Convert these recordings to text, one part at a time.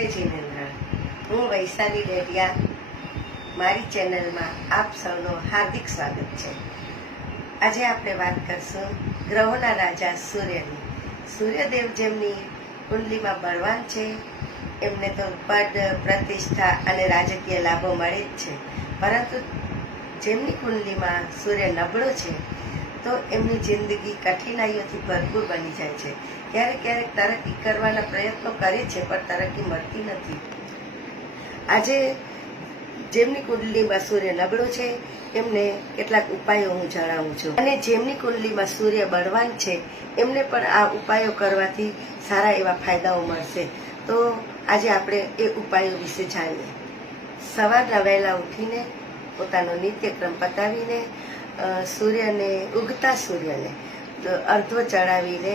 જય જિનેન્દ્ર। હું વૈશાલી ડેડિયા, મારી ચેનલમાં આપ સૌનો હાર્દિક સ્વાગત છે। આજે આપણે વાત કરશું ગ્રહોના રાજા સૂર્યની। સૂર્યદેવ જેમની કુંડલીમાં બળવાન છે, એમને તો પદ, પ્રતિષ્ઠા અને રાજકીય લાભો મળે જ છે, પરંતુ જેમની કુંડલીમાં સૂર્ય નબળો છે તો એમની જિંદગી કઠિનાઈઓથી ભરપૂર બની જાય છે। ક્યારેક ક્યારેક તરક્કી કરવાના પ્રયત્નો કરે છે પણ તરક્કી મળતી નથી। આજે જેમની કુંડલીમાં સૂર્ય નબળો છે એમને કેટલાક ઉપાયો હું જણાવું છું, અને જેમની કુંડલીમાં સૂર્ય બળવાન છે એમને પણ આ ઉપાયો કરવાથી સારા એવા ફાયદાઓ મળશે। તો આજે આપણે એ ઉપાયો વિશે જાણીએ। સવારના વહેલા ઉઠીને પોતાનો નિત્યક્રમ પતાવીને ઉગતા સૂર્યને અર્ધ્વ ચડાવીને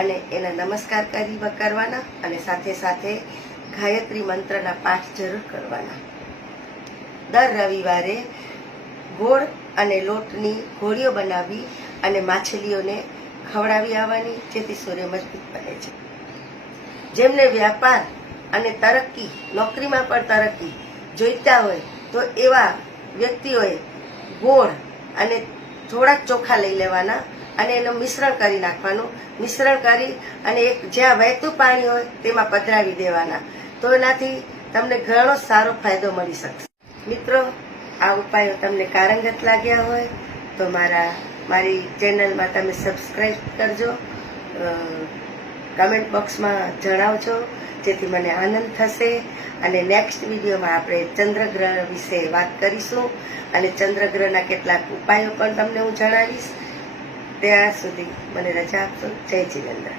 અને એના નમસ્કાર કરવાના, અને સાથે સાથે ગાયત્રી મંત્રના પાઠ જરૂર કરવાના। દર રવિવારે ગોળ અને લોટની ગોળીઓ બનાવી અને માછલીઓને ખવડાવી આવવાની, જેથી સૂર્ય મજબૂત બને છે। જેમને વ્યાપાર અને તરક્કી, નોકરીમાં પણ તરક્કી જોઈતા હોય તો એવા વ્યક્તિઓએ ગોળ અને થોડાક ચોખા લઈ લેવાના અને એનું મિશ્રણ કરી નાખવાનું। મિશ્રણ કરી અને જ્યાં વહેતું પાણી હોય તેમાં પધરાવી દેવાના, તો એનાથી તમને ઘણો સારો ફાયદો મળી શકશે। મિત્રો, આ ઉપાયો તમને કારંગત લાગ્યા હોય તો મારી ચેનલમાં તમે સબસ્ક્રાઈબ કરજો, કમેન્ટ બોક્સમાં જણાવજો, જેથી મને આનંદ થશે। અને નેક્સ્ટ વિડીયોમાં આપણે ચંદ્રગ્રહ વિશે વાત કરીશું અને ચંદ્રગ્રહના કેટલાક ઉપાયો પણ તમને હું જણાવીશ। ત્યાં સુધી મને રજા આપશો। જય જિનેન્દ્ર।